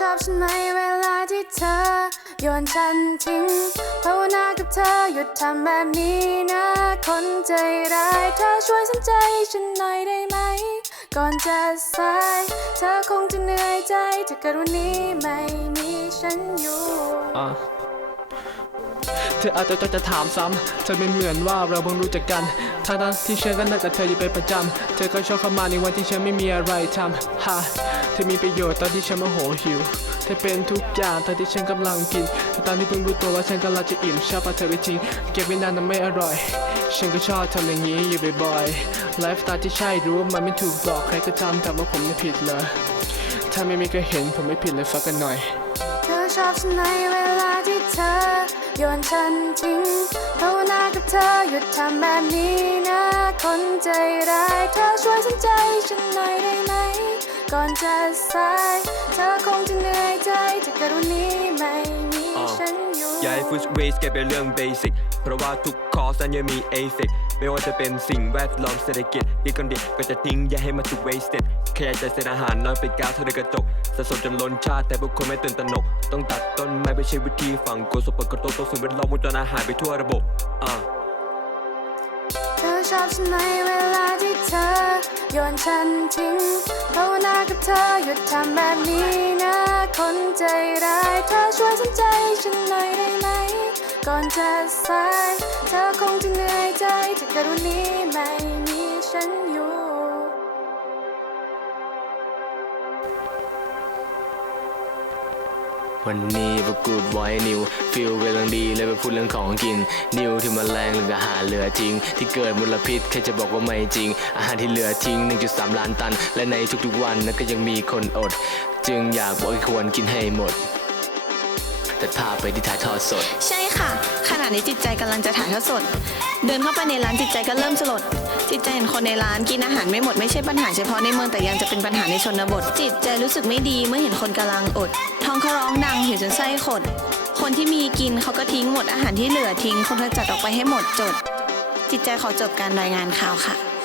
ชอบฉันไหมเวลาที่เธอโยนฉันทิ้งภาวนากับเธอหยุดทำแบบนี้นะ คนใจร้ายเธอช่วยสนใจฉันหน่อยได้ไหม ก่อนจะสาย เธอคงจะเหนื่อยใจถ้าเกิดวันนี้ไม่มีฉันอยู่เธออาจจะจะจะถามซ้ำเธอเป็นเหมือนว่าเราเพิ่งรู้จักกัน ทางๆที่ฉันก็นัดกับเธออยู่เป็นประจำ เธอก็ชอบเข้ามาในวันที่ฉันไม่มีอะไรทำฮะเธอมีประโยชน์ตอนที่ฉันโมโหหิว เธอเป็นทุกอย่างตอนที่ฉันกำลังกินตตอนที่เพิ่งรู้ตัวว่าฉันกำลังจะอิ่มชอบเอาเธอไปทิ้งเก็บไว้นานนั้นไม่อร่อย ฉันก็ชอบทำอย่างนี้อยู่บ่อยๆ ไลฟ์สไตล์ที่ใช่รู้ว่ามันไม่ถูกบอกใครก็ทำแต่ว่าผมไม่ผิดเลย ถ้าไม่มีใครเห็นผมไม่ผิดเลยฟักกันหน่อย เธอชอบฉันในเวลาที่เธอโยนฉันทิ้งภาวนากับเธอหยุดทำแบบนี้ คนใจร้ายเธอช่วยสนใจฉันหน่อยได้ไหม ก่อนจะสาย เธอคงจะเหนื่อยใจถ้าเกิดวันนี้ไม่มีฉันอยู่อย่าให้ฟุตเวสกลายเป็นเรื่องเบสิกเพราะว่าทุกคอร์สนั้นยังมีเอฟเฟกไม่ว่าจะเป็นสิ่งแวดล้อมเศรษฐกิจดีก่อนดีก็จะทิ้งอย่าให้มันถูกเวสเต็ดแค่อยากจะเศษอาหารน้อนเป็นก้าวเท่าในกระจกสะสมจนล้นชาติแต่พวกคนไม่ตื่นตระหนก ต้องตัดต้นไม้ไม่ใช่วิธีฝังกลัวสมผลกระทบต่อสิ่งแวดล้อมวงจรอาหารไปทั่วระบบอ่า ชอบฉันในเวลาที่เธอโยนฉันทิ้งภาวนากับเธอหยุดทำแบบนี้นะคนใจร้ายเธอช่วยสนใจฉันหน่อยได้ไหม ก่อนจะสาย เธอคงจะเหนื่อยใจถ้าเกิดวันนี้ไม่มีฉันอยู่ วันนี้ประกูดไว้นิวฟิลกำลังดีเลยไปพูดเรื่องของกิน นิวที่มาแรงเรื่ออาหารเหลือทิ้ง ที่เกิดมลพิษใครจะบอกว่าไม่จริง อาหารที่เหลือทิ้ง 1.3 ล้านตัน และในทุกๆวันนั้นก็ยังมีคนอด จึงอยากบอกให้ควรกินให้หมด แต่พาไปที่ถ่ายทอดสด ใช่ค่ะ ขณะนี้จิตใจกำลังจะถ่ายทอดสด เดินเข้าไปในร้านจิตใจก็เริ่มสลด จิตใจเห็นคนในร้านกินอาหารไม่หมดไม่ใช่ปัญหาเฉพาะในเมืองแต่ยังจะเป็นปัญหาในชนบท จิตใจรู้สึกไม่ดีเมื่อเห็นคนกำลังอด ท้องเขาร้องดังหิวจนไส้ขด คนที่มีกินเขาก็ทิ้งหมดอาหารที่เหลือทิ้งคนก็จัดออกไปให้หมดจด จิตใจขอจบการรายงานข่าวค่ะ